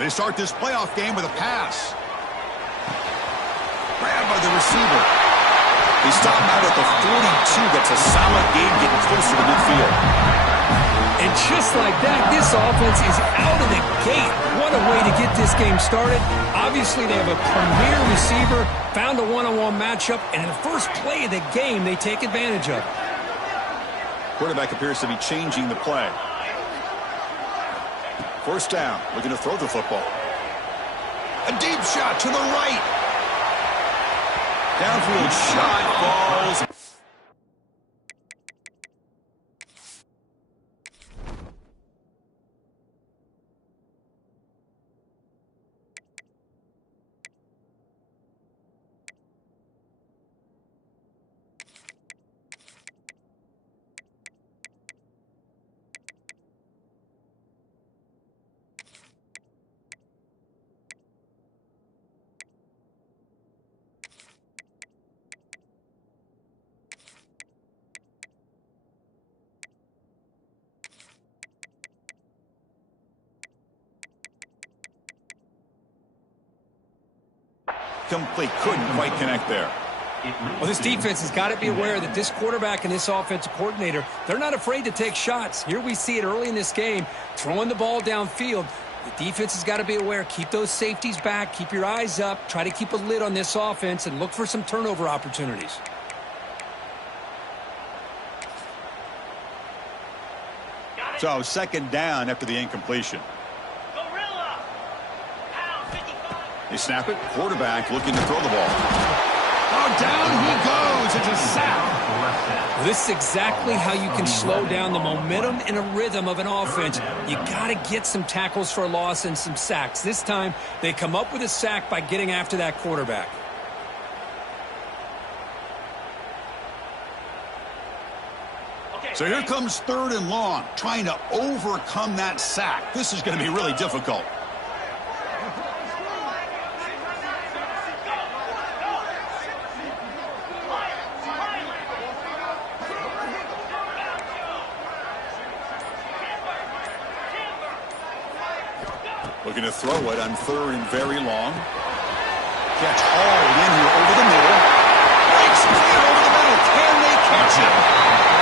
They start this playoff game with a pass. Grabbed by the receiver. They stop him out at the 42. That's a solid gain getting closer to midfield. And just like that, this offense is out of the gate. What a way to get this game started. Obviously, they have a premier receiver, found a one-on-one matchup, and in the first play of the game, they take advantage of it. Quarterback appears to be changing the play. First down, looking to throw the football. A deep shot to the right. Downfield shot falls. Complete. Couldn't quite connect there. Well, this defense has got to be aware that this quarterback and this offensive coordinator, they're not afraid to take shots. Here we see it early in this game, throwing the ball downfield. The defense has got to be aware. Keep those safeties back. Keep your eyes up. Try to keep a lid on this offense and look for some turnover opportunities. So, second down after the incompletion. They snap it. Quarterback looking to throw the ball. Oh, down he goes. It's a sack. Well, this is exactly how you can slow down the momentum and a rhythm of an offense. You got to get some tackles for a loss and some sacks. This time, they come up with a sack by getting after that quarterback. So here comes third and long, trying to overcome that sack. This is going to be really difficult. Looking to throw it on third and very long. Catch hauled in here over the middle. Breaks clear over the middle. Can they catch it?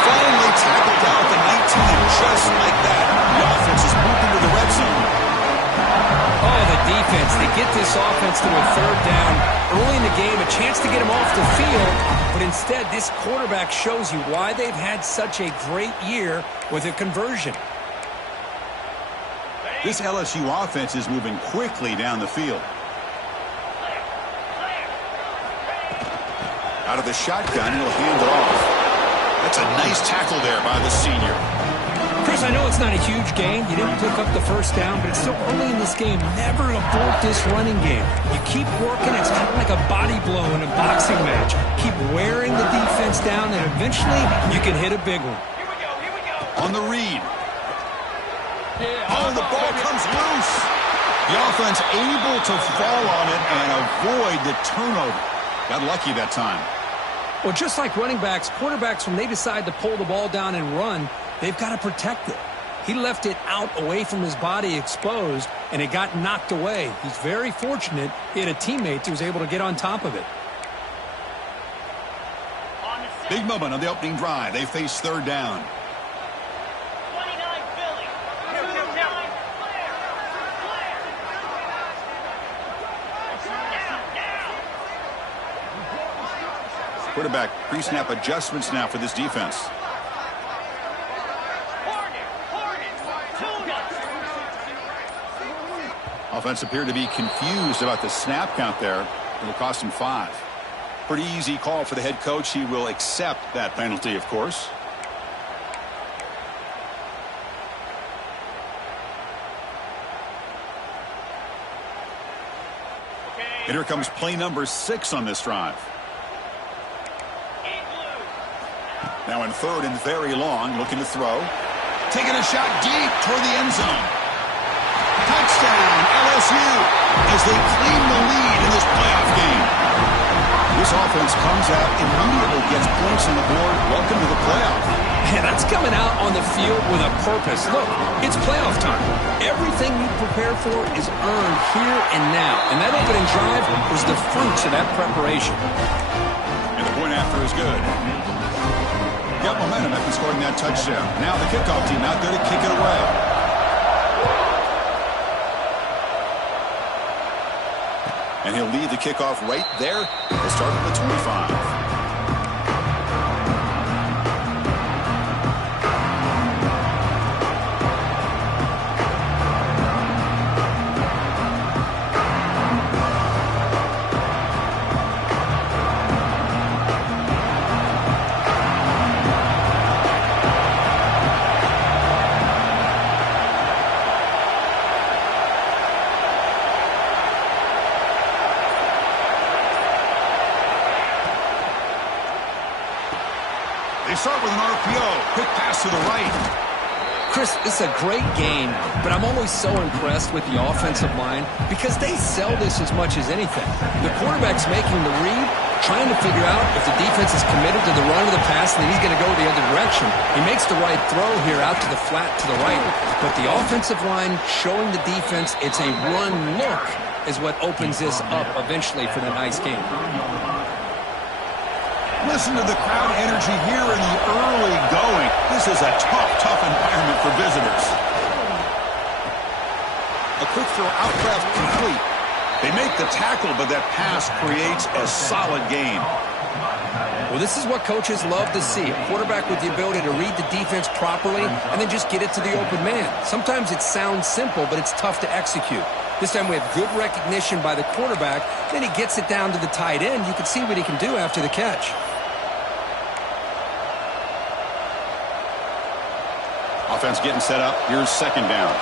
Finally tackled down at the 19. Just like that, the offense is moving to the red zone. Oh, the defense. They get this offense to a third down early in the game, a chance to get them off the field. But instead, this quarterback shows you why they've had such a great year with a conversion. This LSU offense is moving quickly down the field. Out of the shotgun, he'll hand it off. That's a nice tackle there by the senior. Chris, I know it's not a huge gain. You didn't pick up the first down, but it's still early in this game. Never abort this running game. You keep working. It's kind of like a body blow in a boxing match. Keep wearing the defense down, and eventually you can hit a big one. Here we go. On the read. Oh, the ball comes loose. The offense able to fall on it and avoid the turnover. Got lucky that time. Well, just like running backs, quarterbacks, when they decide to pull the ball down and run, they've got to protect it. He left it out away from his body exposed, and it got knocked away. He's very fortunate he had a teammate who was able to get on top of it. Big moment on the opening drive. They face third down. Quarterback pre-snap adjustments now for this defense. Offense appeared to be confused about the snap count there. It'll cost him 5. Pretty easy call for the head coach. He will accept that penalty, of course. And here comes play number 6 on this drive. Now in third and very long, looking to throw. Taking a shot deep toward the end zone. Touchdown, LSU, as they claim the lead in this playoff game. This offense comes out, immediately gets points on the board. Welcome to the playoff. And that's coming out on the field with a purpose. Look, it's playoff time. Everything you prepare for is earned here and now. And that opening drive was the fruits of that preparation. And the point after is good. Got momentum after scoring that touchdown. Now the kickoff team out there to kick it away. And he'll lead the kickoff right there. He'll start at the 25. They start with an RPO. Quick pass to the right. Chris, it's a great game, but I'm always so impressed with the offensive line because they sell this as much as anything. The quarterback's making the read, trying to figure out if the defense is committed to the run or the pass, and then he's going to go the other direction. He makes the right throw here out to the flat to the right, but the offensive line showing the defense it's a run look is what opens this up eventually for the nice game. Listen to the crowd energy here in the early going. This is a tough environment for visitors. A quick throw out left complete. They make the tackle, but that pass creates a solid gain. Well, this is what coaches love to see. A quarterback with the ability to read the defense properly and then just get it to the open man. Sometimes it sounds simple, but it's tough to execute. This time we have good recognition by the quarterback. Then he gets it down to the tight end. You can see what he can do after the catch. Offense getting set up. Here's second down.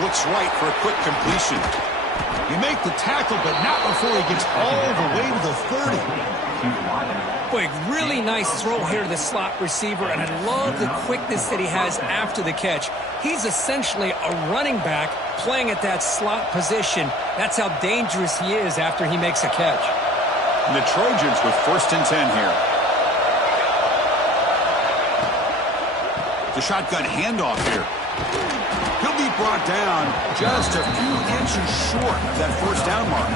Looks right for a quick completion. You make the tackle, but not before he gets all the way to the 30. Boy, really nice throw here to the slot receiver, and I love the quickness that he has after the catch. He's essentially a running back playing at that slot position. That's how dangerous he is after he makes a catch. And the Trojans with 1st and 10 here. The shotgun handoff here. He'll be brought down just a few inches short of that first down mark.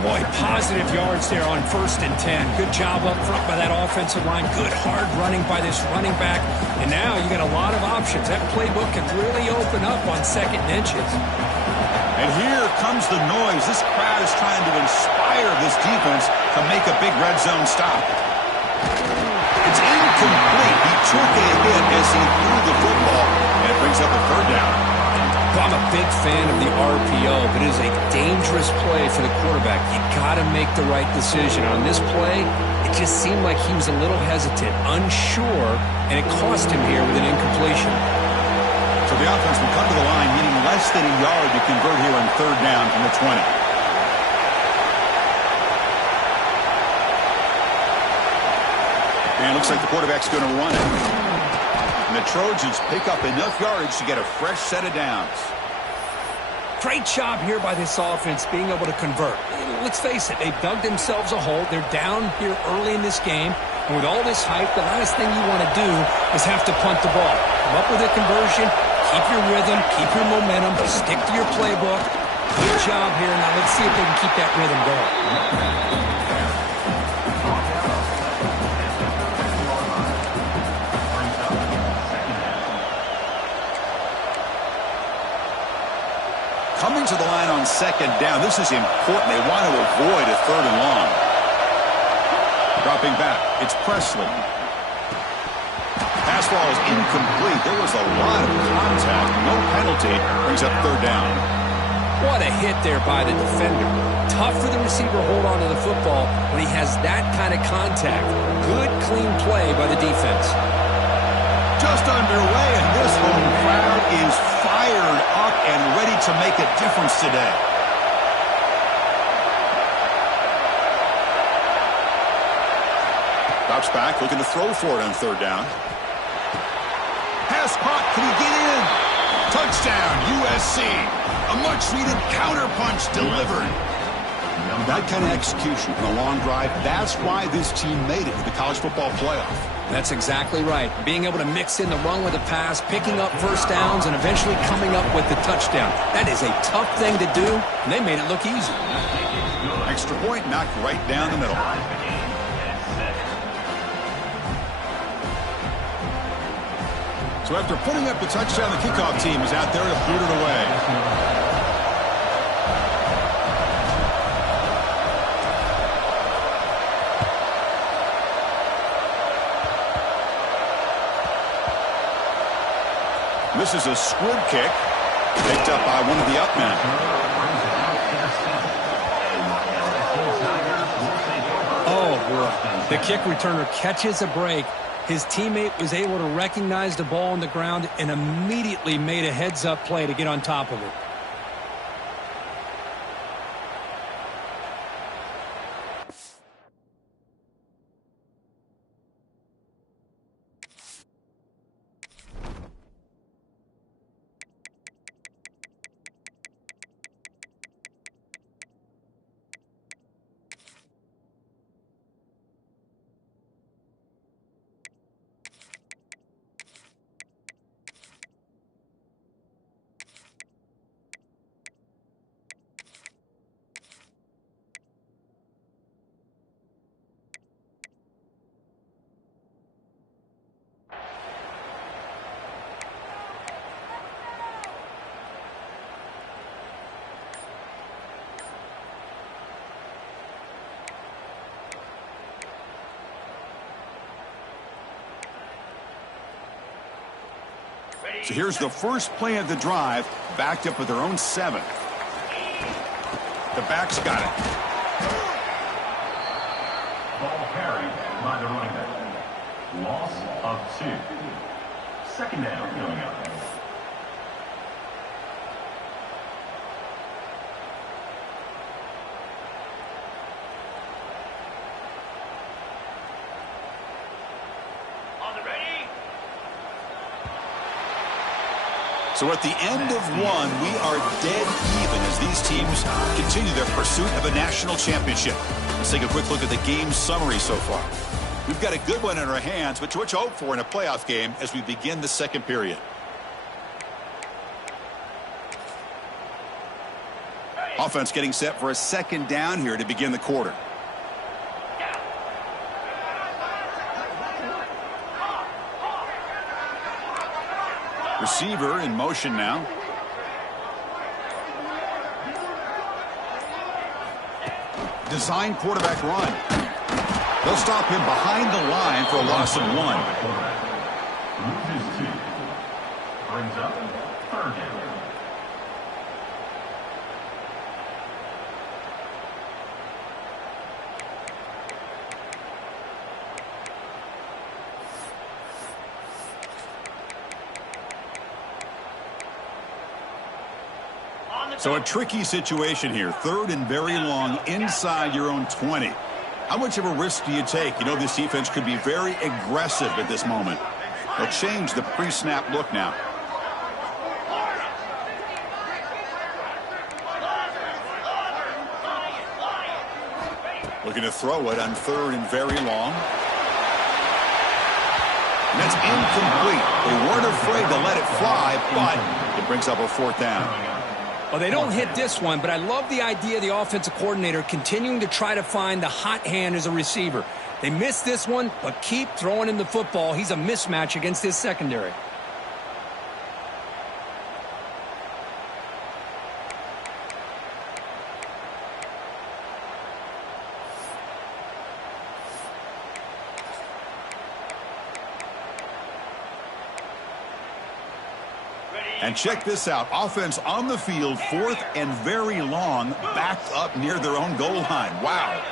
Boy, positive yards there on 1st and 10. Good job up front by that offensive line. Good hard running by this running back. And now you got a lot of options. That playbook can really open up on 2nd and inches. And here comes the noise. This crowd is trying to inspire this defense to make a big red zone stop. It's incomplete. He took a hit as he threw the football, and it brings up a 3rd down. Well, I'm a big fan of the RPO, but it is a dangerous play for the quarterback. You got to make the right decision. On this play, it just seemed like he was a little hesitant, unsure, and it cost him here with an incompletion. So the offense will come to the line, needing less than a yard to convert here on 3rd down from the 20. And it looks like the quarterback's going to run it. And the Trojans pick up enough yardage to get a fresh set of downs. Great job here by this offense being able to convert. Let's face it, they've dug themselves a hole. They're down here early in this game. And with all this hype, the last thing you want to do is have to punt the ball. Come up with a conversion, keep your rhythm, keep your momentum, stick to your playbook. Good job here. Now let's see if they can keep that rhythm going. Coming to the line on 2nd down. This is important. They want to avoid a 3rd and long. Dropping back. It's Presley. Pass ball is incomplete. There was a lot of contact. No penalty. Brings up 3rd down. What a hit there by the defender. Tough for the receiver to hold on to the football when he has that kind of contact. Good, clean play by the defense. Just underway, and this home crowd is fired up and ready to make a difference today. Drops back, looking to throw for it on 3rd down. Pass caught, can he get in? Touchdown, USC. A much-needed counterpunch delivered. That kind of execution in a long drive, that's why this team made it to the college football playoff. That's exactly right. Being able to mix in the run with a pass, picking up first downs, and eventually coming up with the touchdown. That is a tough thing to do, and they made it look easy. Extra point knocked right down the middle. So after putting up the touchdown, the kickoff team is out there to boot it away. This is a squib kick, picked up by one of the up men. Oh, boy. The kick returner catches a break. His teammate was able to recognize the ball on the ground and immediately made a heads-up play to get on top of it. So here's the first play of the drive, backed up with their own 7. The back's got it. Ball carried by the running back. Loss of 2. Second down coming up. So at the end of one, we are dead even as these teams continue their pursuit of a national championship. Let's take a quick look at the game summary so far. We've got a good one in our hands, but what you hope for in a playoff game as we begin the second period. Offense getting set for a second down here to begin the quarter. Receiver in motion now. Design quarterback run. They'll stop him behind the line for a loss of 1. Loses 2. Brings up third down. So a tricky situation here. Third and very long inside your own 20. How much of a risk do you take? You know this defense could be very aggressive at this moment. They'll change the pre-snap look now. Looking to throw it on third and very long. And that's incomplete. They weren't afraid to let it fly, but it brings up a 4th down. Well, they don't hit this one, but I love the idea of the offensive coordinator continuing to try to find the hot hand as a receiver. They missed this one, but keep throwing him the football. He's a mismatch against his secondary. And check this out. Offense on the field, 4th and very long, backed up near their own goal line. Wow.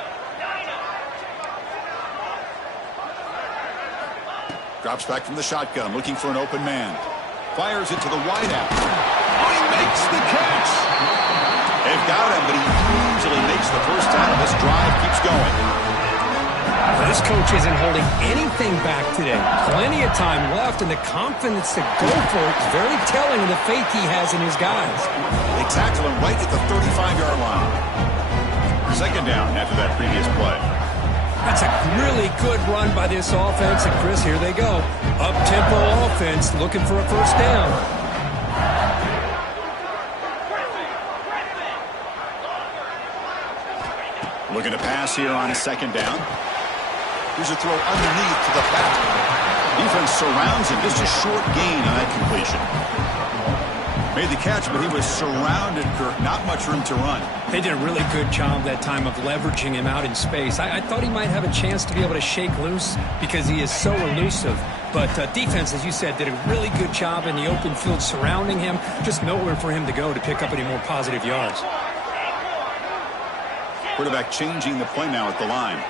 Drops back from the shotgun, looking for an open man. Fires it to the wideout. Oh, he makes the catch. They've got him, but he easily makes the first down. This drive keeps going. This coach isn't holding anything back today. Plenty of time left, and the confidence to go for it is very telling of the faith he has in his guys. They tackle him right at the 35-yard line. Second down after that previous play. That's a really good run by this offense. And, Chris, here they go. Up-tempo offense looking for a first down. Looking to pass here on a second down. Here's a throw underneath to the back. Defense surrounds him. Just a short gain on that completion. Made the catch, but he was surrounded, Kirk. Not much room to run. They did a really good job that time of leveraging him out in space. I thought he might have a chance to be able to shake loose because he is so elusive. But defense, as you said, did a really good job in the open field surrounding him. Just nowhere for him to go to pick up any more positive yards. Quarterback changing the play now at the line.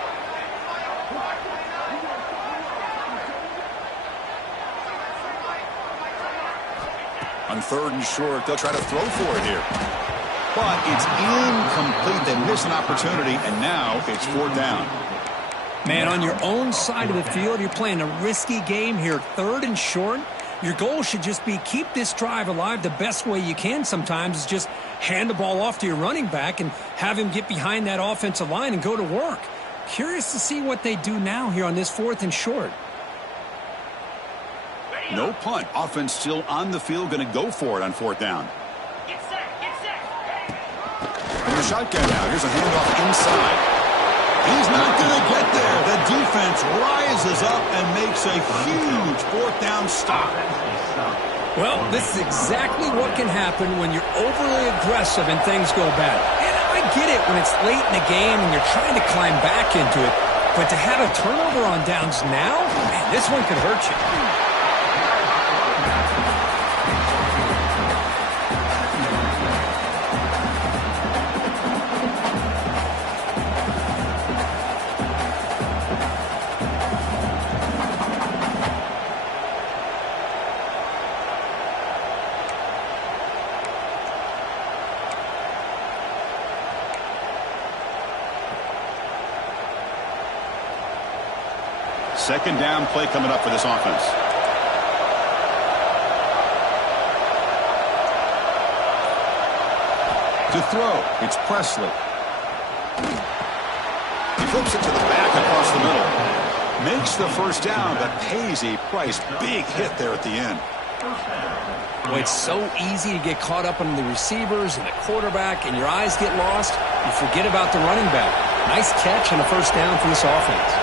On third and short, they'll try to throw for it here. But it's incomplete. They miss an opportunity, and now it's fourth down. Man, on your own side of the field, you're playing a risky game here. Third and short. Your goal should just be keep this drive alive the best way you can sometimes is just hand the ball off to your running back and have him get behind that offensive line and go to work. Curious to see what they do now here on this fourth and short. No punt. Offense still on the field, going to go for it on fourth down. From the shotgun now, here's a handoff inside. He's not going to get there. The defense rises up and makes a huge fourth down stop. Well, this is exactly what can happen when you're overly aggressive and things go bad. And I get it when it's late in the game and you're trying to climb back into it. But to have a turnover on downs now, man, this one could hurt you. Second down play coming up for this offense. To throw, it's Presley. He flips it to the back across the middle. Makes the first down, but pays a price. Big hit there at the end. Well, it's so easy to get caught up on the receivers and the quarterback, and your eyes get lost. You forget about the running back. Nice catch and a first down for this offense.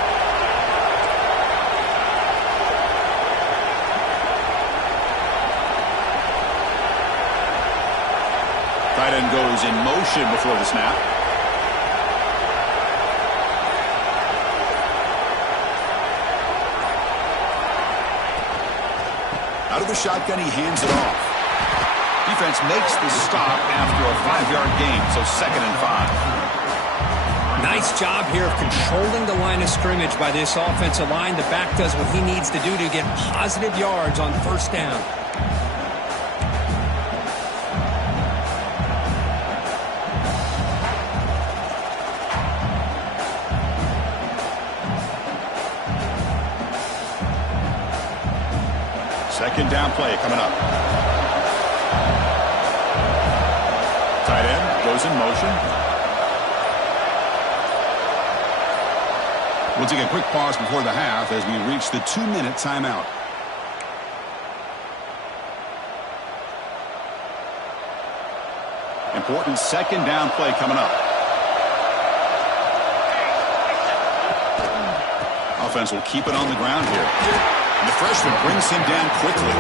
Tight end goes in motion before the snap. Out of the shotgun, he hands it off. Defense makes the stop after a 5-yard gain, so 2nd and 5. Nice job here of controlling the line of scrimmage by this offensive line. The back does what he needs to do to get positive yards on first down. Second down play coming up. Tight end goes in motion. We'll take a quick pause before the half as we reach the 2-minute timeout. Important second down play coming up. Offense will keep it on the ground here. And the freshman brings him down quickly.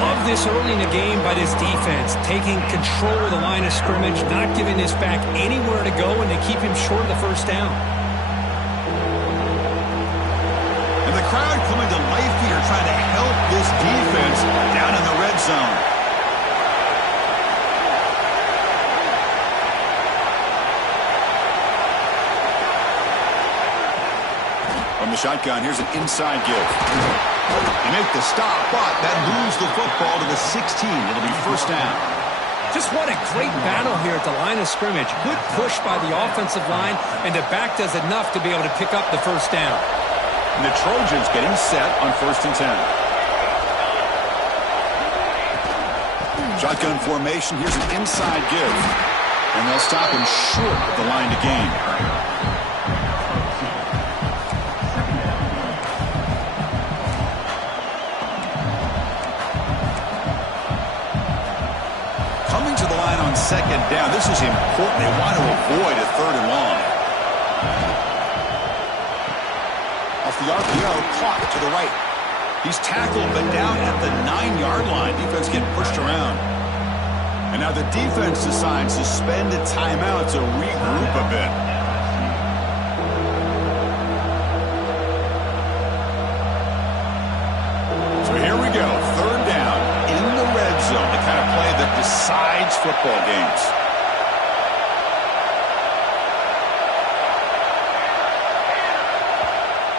Love this early in the game by this defense, taking control of the line of scrimmage, not giving this back anywhere to go, and they keep him short of the first down. And the crowd coming to life here, trying to help this defense down in the red zone. From the shotgun, here's an inside give. They make the stop, but that moves the football to the 16. It'll be first down. Just what a great battle here at the line of scrimmage. Good push by the offensive line, and the back does enough to be able to pick up the first down. And the Trojans getting set on 1st and 10. Shotgun formation. Here's an inside give. And they'll stop him short of the line to gain. Coming to the line on second down. This is important. They want to avoid a third and long. Off the RPO, clock to the right. He's tackled, but down at the 9-yard line. Defense getting pushed around. And now the defense decides to spend a timeout to regroup a bit. So here we go. Third down in the red zone. The kind of play that decides football games.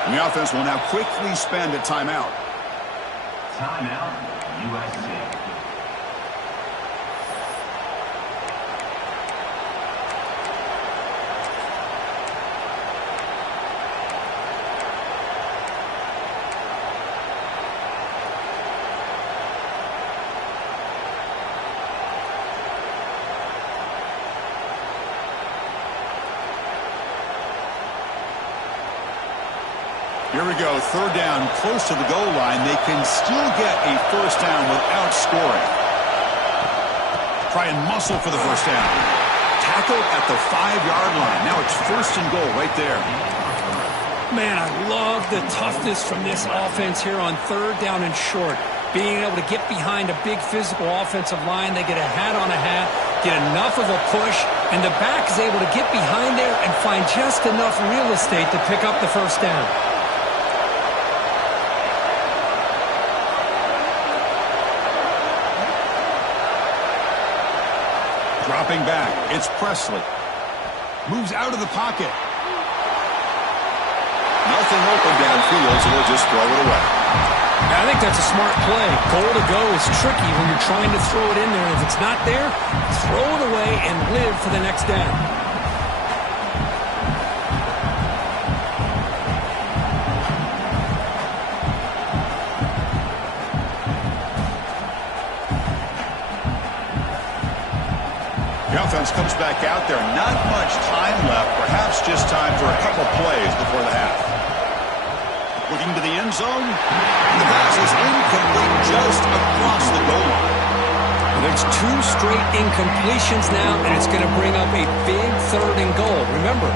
And the offense will now quickly spend a timeout. Timeout, USC. Here we go, third down, close to the goal line. They can still get a first down without scoring. Try and muscle for the first down. Tackled at the 5-yard line. Now it's first and goal right there. Man, I love the toughness from this offense here on third down and short. Being able to get behind a big physical offensive line. They get a hat on a hat, get enough of a push, and the back is able to get behind there and find just enough real estate to pick up the first down. Dropping back, it's Presley. Moves out of the pocket. Nothing open downfield, so they'll just throw it away. I think that's a smart play. Goal to go is tricky when you're trying to throw it in there. If it's not there, throw it away and live for the next down. The offense comes back out there. Not much time left. Perhaps just time for a couple plays before the half. Looking to the end zone. The pass is incomplete just across the goal line. Well, there's 2 straight incompletions now, and it's going to bring up a big third and goal. Remember,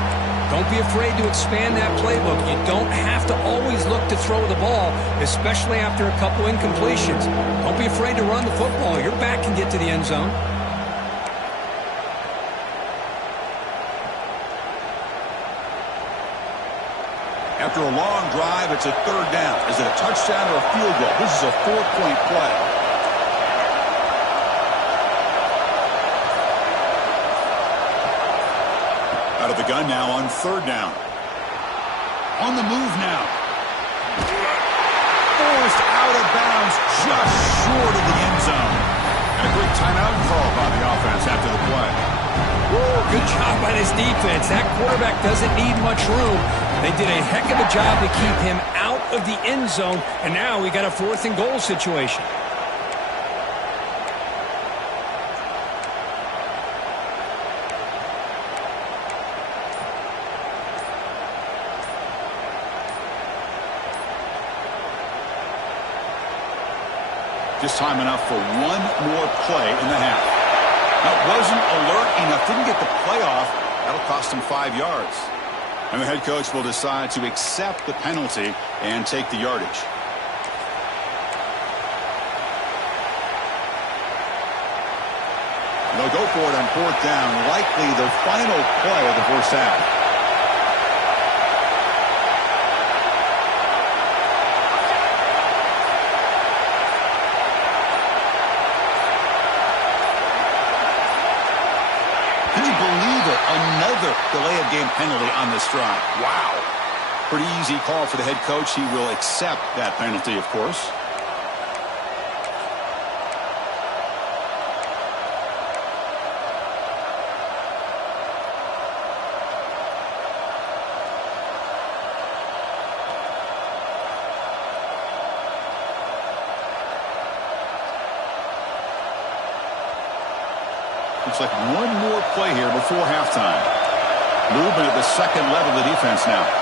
don't be afraid to expand that playbook. You don't have to always look to throw the ball, especially after a couple incompletions. Don't be afraid to run the football. Your back can get to the end zone. After a long drive, it's a third down. Is it a touchdown or a field goal? This is a 4-point play. Out of the gun now on third down. On the move now. Forced out of bounds just short of the end zone. And a quick timeout call by the offense after the play. Woo, good job by this defense. That quarterback doesn't need much room. They did a heck of a job to keep him out of the end zone, and now we got a 4th and goal situation. Just time enough for one more play in the half. That wasn't alert enough. Didn't get the play off. That'll cost him 5 yards. And the head coach will decide to accept the penalty and take the yardage. They'll go for it on fourth down, likely the final play of the first half. Can you believe it? Another delay of game penalty on this drive. Wow. Pretty easy call for the head coach. He will accept that penalty, of course. Looks like one more play here before halftime. Movement at the second level of the defense now.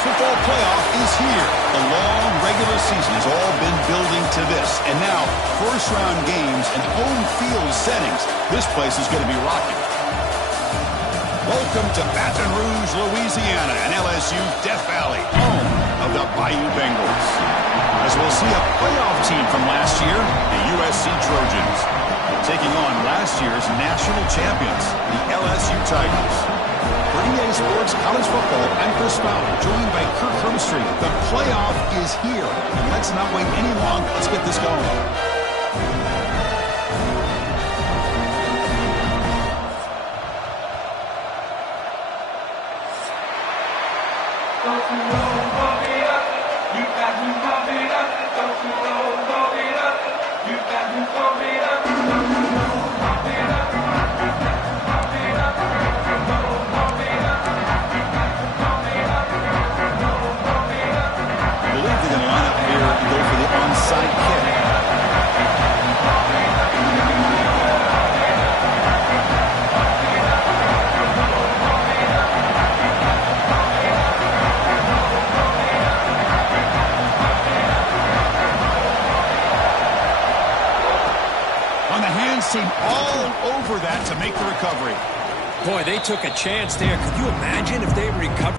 Football playoff is here. The long regular season has all been building to this. And now, first-round games and home field settings. This place is going to be rocking. Welcome to Baton Rouge, Louisiana, and LSU Death Valley, home of the Bayou Bengals. As we'll see a playoff team from last year, the USC Trojans, taking on last year's national champions, the LSU Tigers. For EA Sports College Football, I'm Chris Fowler, joined by Kirk Hermstreet. The playoff is here, and let's not wait any longer. Let's get this going. Don't you know, pump it up. You got to pump it up. Don't you know, pump it up. You got to pump it up. Don't you know, pump it up. You got to pump it up. Don't you know, pump it up. You got to pump it up. Don't you know, pump it up. I believe they're going to line up here and go for the onside kick. Team all over that to make the recovery. Boy, they took a chance there. Could you imagine if they recovered?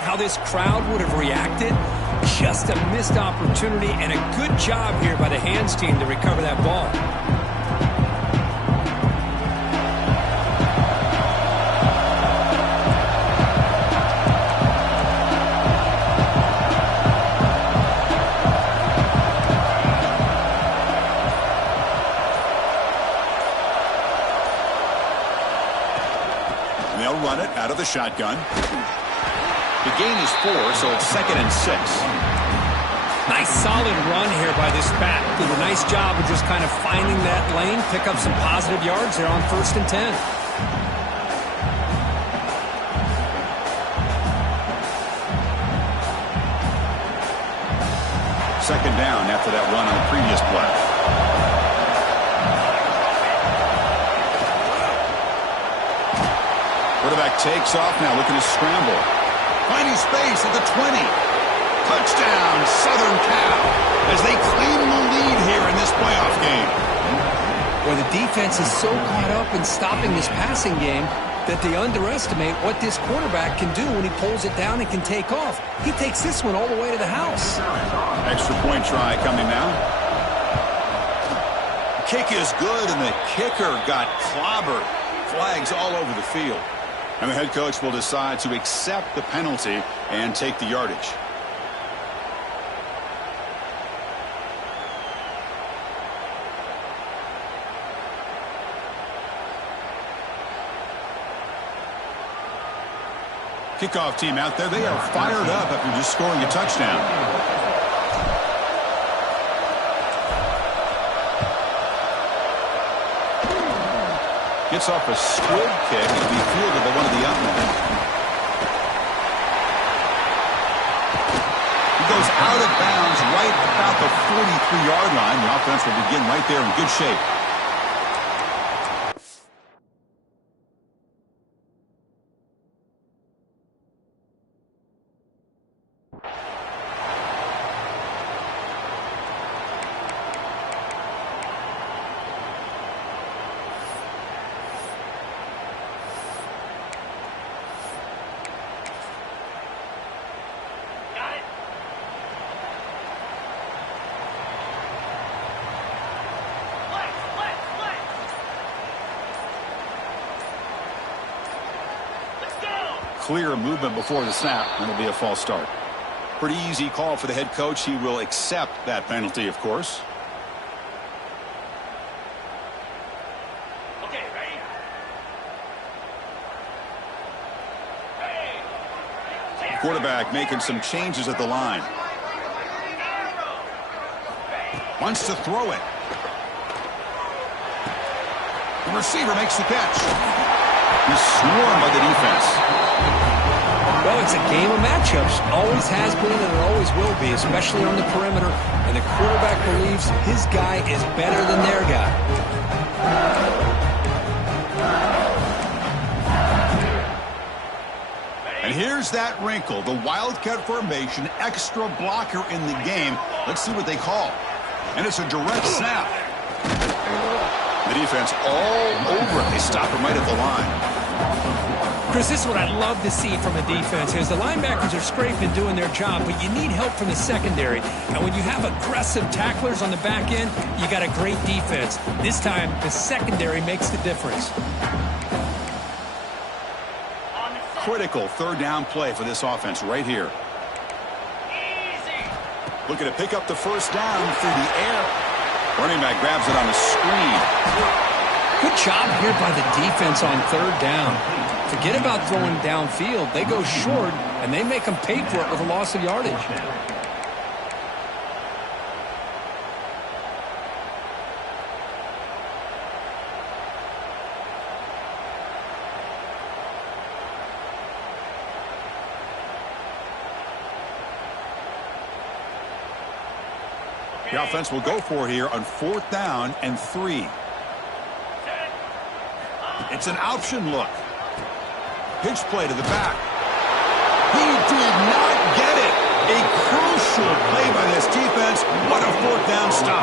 How this crowd would have reacted? Just a missed opportunity and a good job here by the hands team to recover that ball. they'll run it out of the shotgun. The gain is 4, so it's 2nd and 6. Nice solid run here by this back. Did a nice job of just kind of finding that lane, pick up some positive yards there on 1st and 10. Second down after that run on the previous play. Quarterback takes off now, looking to scramble. Finding space at the 20. Touchdown, Southern Cal, as they claim the lead here in this playoff game. Well, the defense is so caught up in stopping this passing game that they underestimate what this quarterback can do when he pulls it down and can take off. He takes this one all the way to the house. Extra point try coming now. Kick is good, and the kicker got clobbered. Flags all over the field. And the head coach will decide to accept the penalty and take the yardage. Kickoff team out there, they are fired up after just scoring a touchdown. Gets off a squib kick and will be fielded by one of the up men. He goes out of bounds right about the 43-yard line. The offense will begin right there in good shape. Clear movement before the snap, and it'll be a false start. Pretty easy call for the head coach. He will accept that penalty, of course. Okay, ready? Quarterback making some changes at the line. Wants to throw it. The receiver makes the catch. He's swarmed by the defense. Well, it's a game of matchups. Always has been and it always will be, especially on the perimeter. And the quarterback believes his guy is better than their guy. And here's that wrinkle, the Wildcat formation, extra blocker in the game. Let's see what they call. And it's a direct snap. The defense all over it. They stop him right at the line. Chris, this is what I love to see from a defense is the linebackers are scraping doing their job, but you need help from the secondary. And when you have aggressive tacklers on the back end, you got a great defense. This time, the secondary makes the difference. Critical third down play for this offense right here. Looking to pick up the first down through the air. Running back grabs it on the screen. Good job here by the defense on third down. Forget about throwing downfield. They go short, and they make them pay for it with a loss of yardage. The offense will go for it here on 4th down and 3. It's an option look. Pitch play to the back. He did not get it. A crucial play by this defense. What a 4th down stop.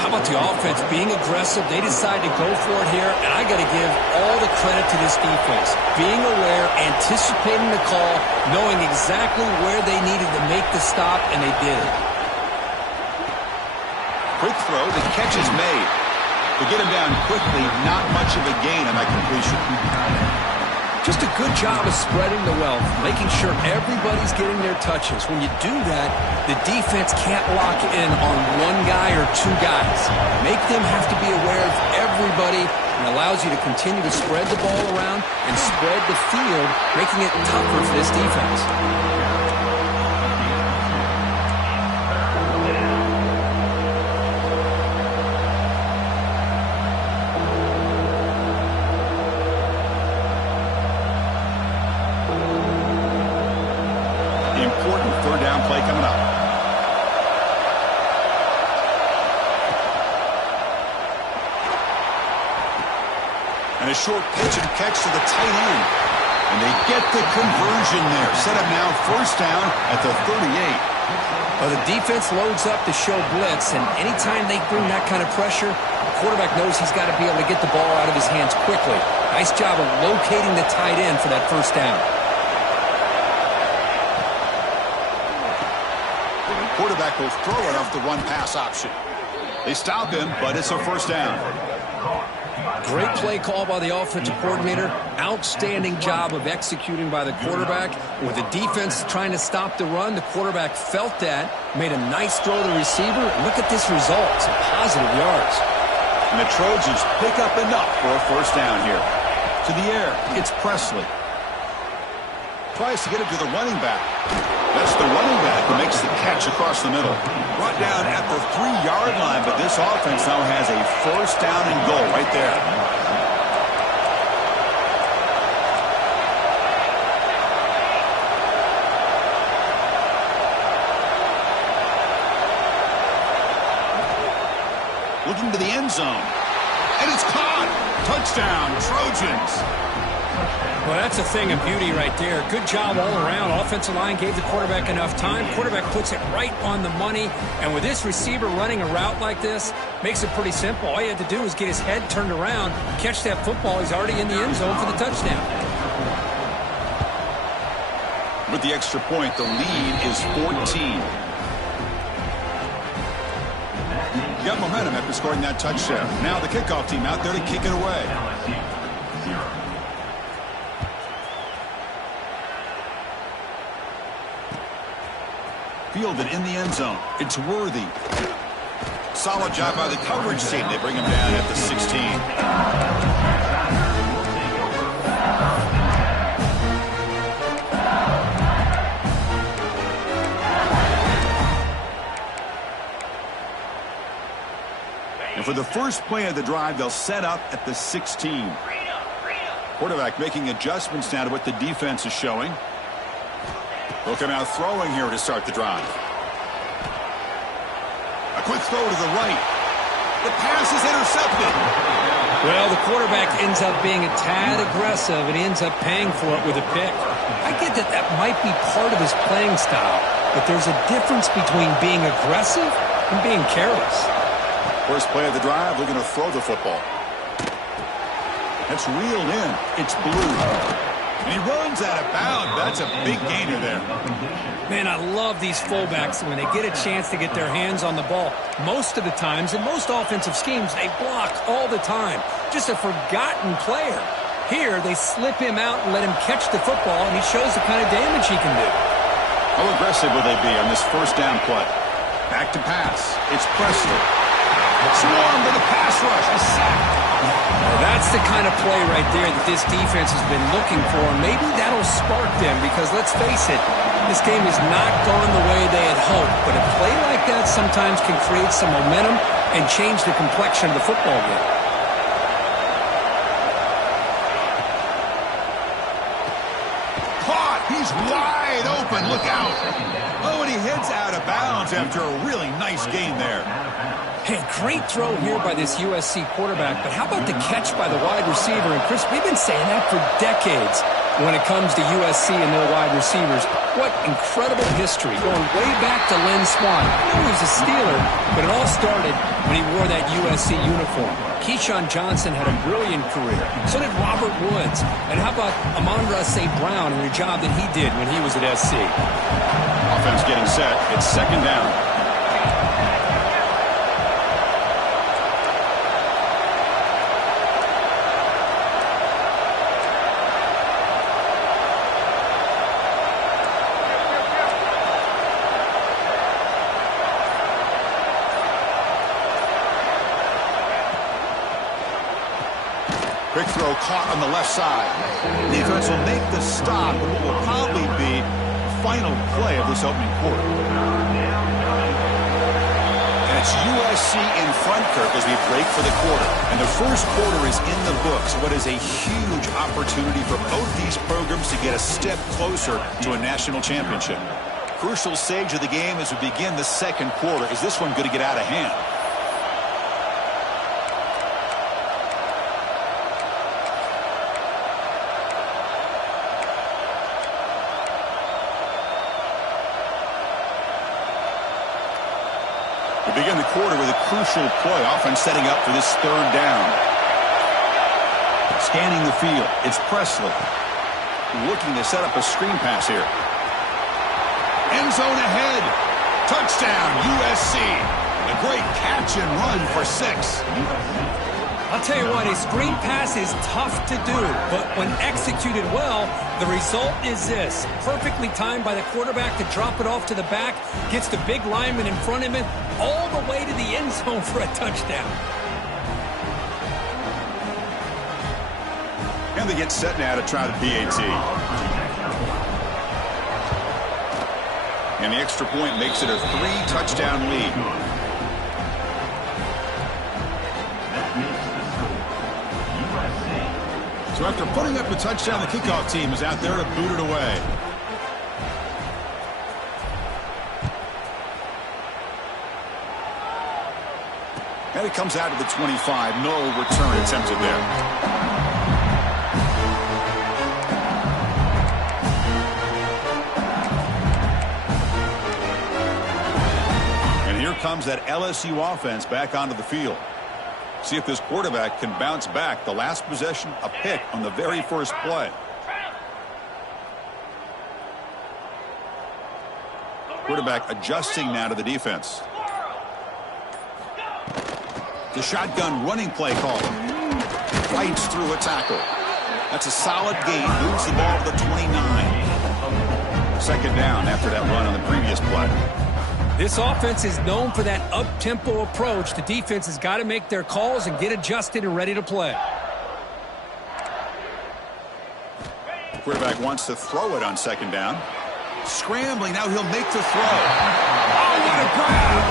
How about the offense being aggressive? They decide to go for it here, and I got to give all the credit to this defense. Being aware, anticipating the call, knowing exactly where they needed to make the stop, and they did it. Quick throw, the catch is made. To get him down quickly, not much of a gain on that completion. Just a good job of spreading the wealth, making sure everybody's getting their touches. When you do that, the defense can't lock in on one guy or two guys. Make them have to be aware of everybody and allows you to continue to spread the ball around and spread the field, making it tougher for this defense. Important third down play coming up. And a short pitch and catch to the tight end. And they get the conversion there. Set up now first down at the 38. Well, the defense loads up to show blitz, and anytime they bring that kind of pressure, the quarterback knows he's got to be able to get the ball out of his hands quickly. Nice job of locating the tight end for that first down. Quarterback will throw it off the one-pass option. They stop him, but it's a first down. Great play call by the offensive coordinator. Outstanding job of executing by the quarterback. With the defense trying to stop the run, the quarterback felt that, made a nice throw to the receiver. Look at this result. Some positive yards. And the Trojans pick up enough for a first down here. To the air, it's Presley. Tries to get it to the running back. That's the running back who makes the catch across the middle. Brought down at the 3-yard line, but this offense now has a first down and goal right there. Looking to the end zone. And it's caught. Touchdown, Trojans. Well, that's a thing of beauty right there. Good job all around. Offensive line gave the quarterback enough time. Quarterback puts it right on the money. And with this receiver running a route like this, makes it pretty simple. All you had to do was get his head turned around, catch that football. He's already in the end zone for the touchdown. With the extra point, the lead is 14. Got momentum after scoring that touchdown. Now the kickoff team out there to kick it away. Fielded in the end zone. It's Worthy. Solid job by the coverage team. They bring him down at the 16. And for the first play of the drive, they'll set up at the 16. Quarterback making adjustments now to what the defense is showing. They'll come out throwing here to start the drive. A quick throw to the right. The pass is intercepted. Well, the quarterback ends up being a tad aggressive, and he ends up paying for it with a pick. I get that that might be part of his playing style, but there's a difference between being aggressive and being careless. First play of the drive, looking to throw the football. That's reeled in. It's Blue. And he runs out of bounds. That's a big gainer there. Man, I love these fullbacks when they get a chance to get their hands on the ball. Most of the times, in most offensive schemes, they block all the time. Just a forgotten player. Here, they slip him out and let him catch the football, and he shows the kind of damage he can do. How aggressive will they be on this first down play? Back to pass. It's Presley. Swarm to the pass rush. A sack. Well, that's the kind of play right there that this defense has been looking for. Maybe that'll spark them because, let's face it, this game has not gone the way they had hoped. But a play like that sometimes can create some momentum and change the complexion of the football game. Caught. He's wide open. Look out. Oh, and he heads out of bounds after a really nice gain there. Hey, great throw here by this USC quarterback, but how about the catch by the wide receiver? And Chris, we've been saying that for decades when it comes to USC and their wide receivers. What incredible history, going way back to Len Swann. I know he was a Steeler, but it all started when he wore that USC uniform. Keyshawn Johnson had a brilliant career. So did Robert Woods. And how about Amon-Ra St. Brown and the job that he did when he was at SC? Offense getting set. It's second down. Quick throw caught on the left side. Defense will make the stop in what will probably be the final play of this opening quarter. And it's USC in front, Kirk, as we break for the quarter. And the first quarter is in the books. What is a huge opportunity for both these programs to get a step closer to a national championship. Crucial stage of the game as we begin the second quarter. Is this one going to get out of hand? We begin the quarter with a crucial play. Offense setting up for this third down. Scanning the field. It's Presley. Looking to set up a screen pass here. End zone ahead. Touchdown, USC. A great catch and run for 6. I'll tell you what, a screen pass is tough to do, but when executed well, the result is this. Perfectly timed by the quarterback to drop it off to the back, gets the big lineman in front of him, all the way to the end zone for a touchdown. And they get set now to try the PAT. And the extra point makes it a 3-touchdown lead. So after putting up a touchdown, the kickoff team is out there to boot it away. And it comes out to the 25. No return attempted there. Comes that LSU offense back onto the field. See if this quarterback can bounce back. The last possession, a pick on the very first play. Quarterback adjusting now to the defense. The shotgun running play call. Fights through a tackle. That's a solid gain. Moves the ball to the 29. Second down after that run on the previous play. This offense is known for that up-tempo approach. The defense has got to make their calls and get adjusted and ready to play. The quarterback wants to throw it on second down. Scrambling, now he'll make the throw. Oh, what a grab!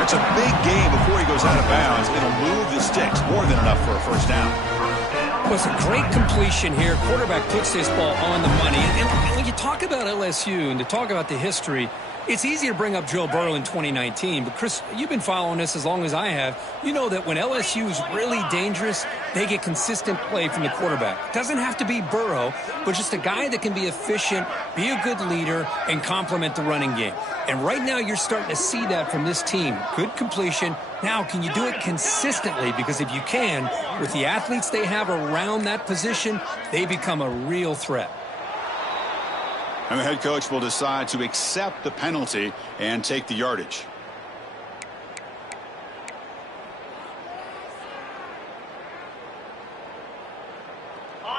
That's a big gain before he goes out of bounds. It'll move the sticks, more than enough for a first down. Well, it's a great completion here. Quarterback puts this ball on the money. And when you talk about LSU and to talk about the history, it's easy to bring up Joe Burrow in 2019, but Chris, you've been following this as long as I have. You know that when LSU is really dangerous, they get consistent play from the quarterback. Doesn't have to be Burrow, but just a guy that can be efficient, be a good leader, and complement the running game. And right now you're starting to see that from this team. Good completion. Now, can you do it consistently? Because if you can, with the athletes they have around that position, they become a real threat. And the head coach will decide to accept the penalty and take the yardage.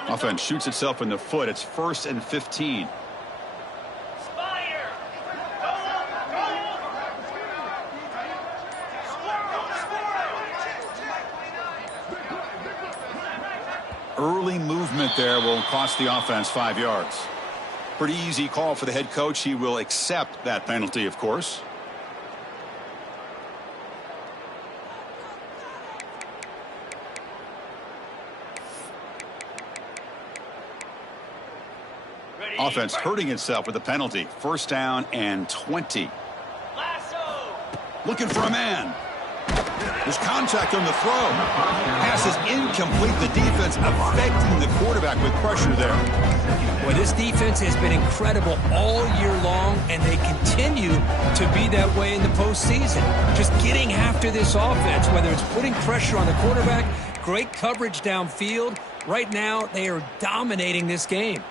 Offense shoots itself in the foot. It's 1st and 15. Early movement there will cost the offense 5 yards. Pretty easy call for the head coach. He will accept that penalty, of course. Offense hurting itself with the penalty. 1st down and 20. Looking for a man. There's contact on the throw. Pass is incomplete. The defense affecting the quarterback with pressure there. Well, this defense has been incredible all year long, and they continue to be that way in the postseason. Just getting after this offense, whether it's putting pressure on the quarterback, great coverage downfield. Right now, they are dominating this game.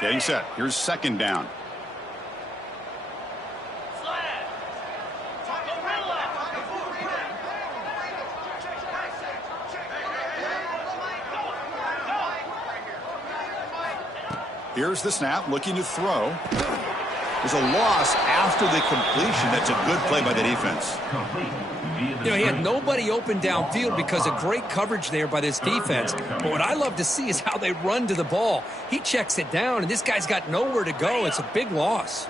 Getting set. Here's 2nd down. Here's the snap, looking to throw. There's a loss after the completion. That's a good play by the defense. He had nobody open downfield because of great coverage there by this defense. But what I love to see is how they run to the ball. He checks it down, and this guy's got nowhere to go. It's a big loss.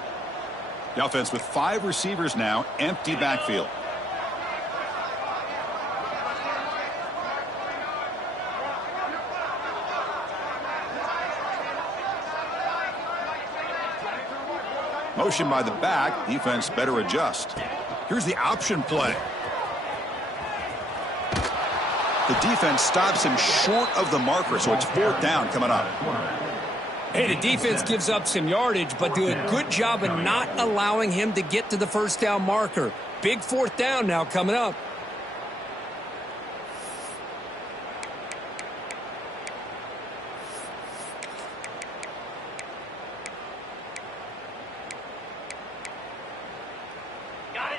The offense with 5 receivers now, empty backfield. Motion by the back. Defense better adjust. Here's the option play. The defense stops him short of the marker, so it's 4th down coming up. Hey, the defense gives up some yardage, but do a good job of not allowing him to get to the first down marker. Big 4th down now coming up.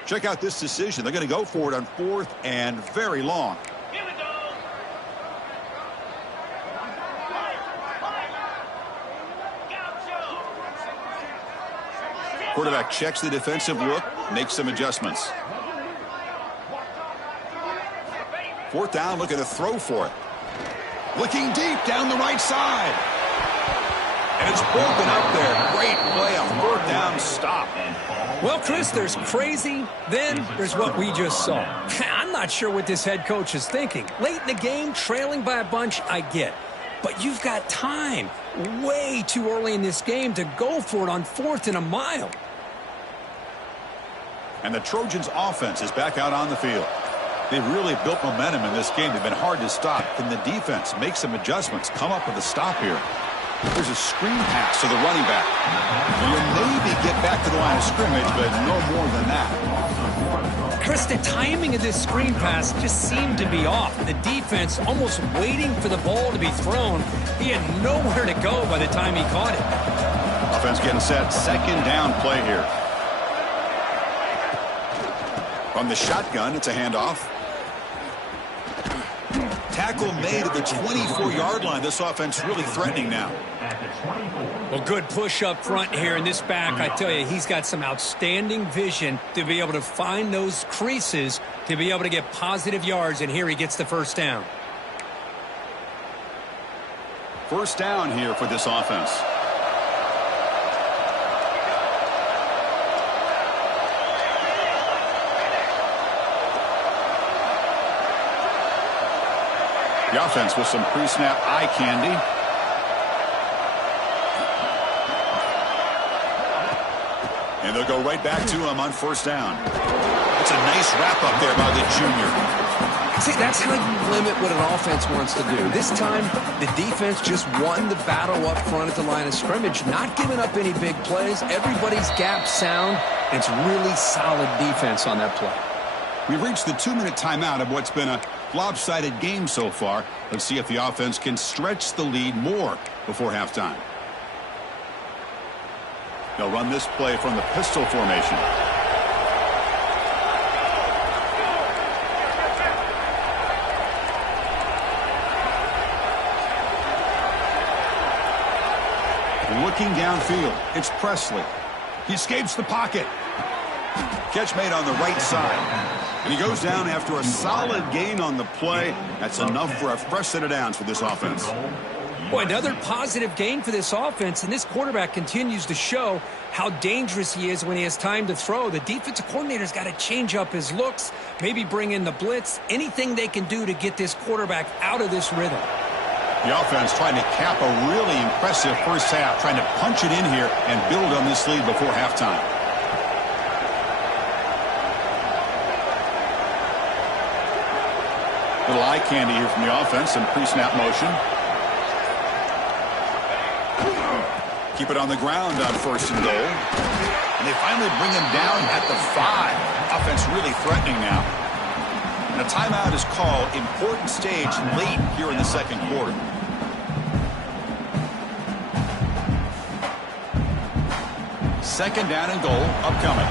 Check out this decision. They're going to go for it on 4th and very long. Here we go. Quarterback checks the defensive look, makes some adjustments. 4th down, looking to throw for it. Looking deep down the right side. And it's broken up there. Great play, a 4th down stop. Well, Chris, there's crazy, then there's what we just saw. I'm not sure what this head coach is thinking. Late in the game, trailing by a bunch, I get. But you've got time, way too early in this game, to go for it on 4th and a mile. And the Trojans' offense is back out on the field. They've really built momentum in this game. They've been hard to stop. Can the defense make some adjustments, come up with a stop here? There's a screen pass to the running back. Will maybe get back to the line of scrimmage, but no more than that. Chris, the timing of this screen pass just seemed to be off. The defense almost waiting for the ball to be thrown. He had nowhere to go by the time he caught it. Offense getting set. 2nd down play here. From the shotgun, it's a handoff. Tackle made at the 24-yard line. This offense really threatening now. Well, good push up front here in this back. I tell you, he's got some outstanding vision to be able to find those creases to be able to get positive yards, and here he gets the 1st down. 1st down here for this offense. The offense with some pre-snap eye candy. And they'll go right back to him on 1st down. It's a nice wrap-up there by the junior. See, that's how you limit what an offense wants to do. This time, the defense just won the battle up front at the line of scrimmage, not giving up any big plays. Everybody's gap sound. It's really solid defense on that play. We've reached the 2-minute timeout of what's been a lopsided game so far. Let's see if the offense can stretch the lead more before halftime. They'll run this play from the pistol formation. Looking downfield, it's Presley. He escapes the pocket. Catch made on the right side. And he goes down after a solid gain on the play. That's enough for a fresh set of downs for this offense. Boy, another positive gain for this offense, and this quarterback continues to show how dangerous he is when he has time to throw. The defensive coordinator's got to change up his looks, maybe bring in the blitz, anything they can do to get this quarterback out of this rhythm. The offense trying to cap a really impressive first half, trying to punch it in here and build on this lead before halftime. Little eye candy here from the offense, some pre-snap motion. Keep it on the ground on 1st and goal. And they finally bring him down at the 5. Offense really threatening now. And a timeout is called. Important stage late here in the 2nd quarter. Second down and goal upcoming.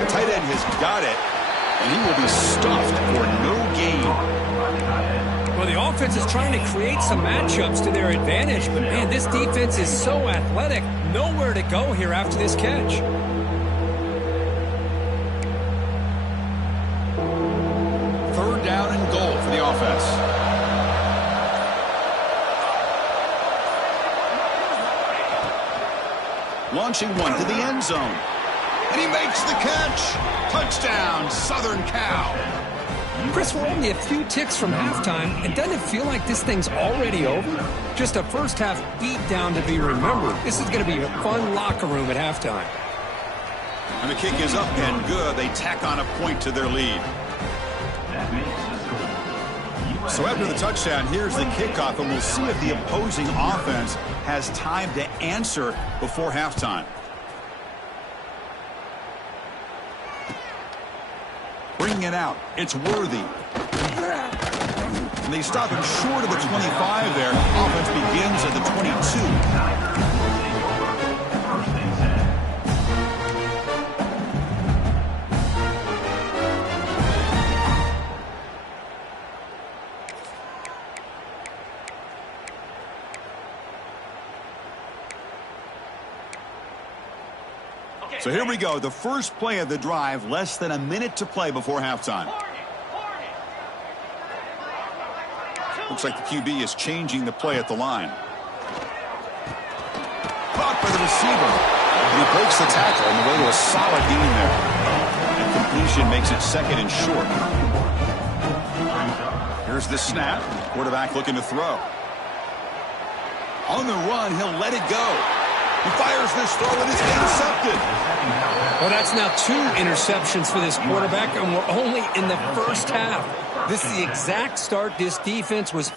The tight end has got it, and he will be stuffed for no gain. Well, Well, the offense is trying to create some matchups to their advantage, but man, this defense is so athletic. Nowhere to go here after this catch. Third down and goal for the offense. Launching one to the end zone. And he makes the catch. Touchdown, Southern Cal. Chris, we're only a few ticks from halftime, and doesn't it feel like this thing's already over? Just a first-half beatdown to be remembered. This is going to be a fun locker room at halftime. And the kick is up and good. They tack on a point to their lead. That makes the score. So after the touchdown, here's the kickoff, and we'll see if the opposing offense has time to answer before halftime. Bringing it out, it's Worthy. And they stop him short of the 25 there. Offense begins at the 22. First and 10. So here we go, the first play of the drive, less than a minute to play before halftime. Looks like the QB is changing the play at the line. Caught by the receiver. And he breaks the tackle on the way to a solid gain there. And completion makes it second and short. Here's the snap. Quarterback looking to throw. On the run, he'll let it go. He fires this throw and it's intercepted. Well, that's now 2 interceptions for this quarterback, and we're only in the first half. This is the exact start this defense was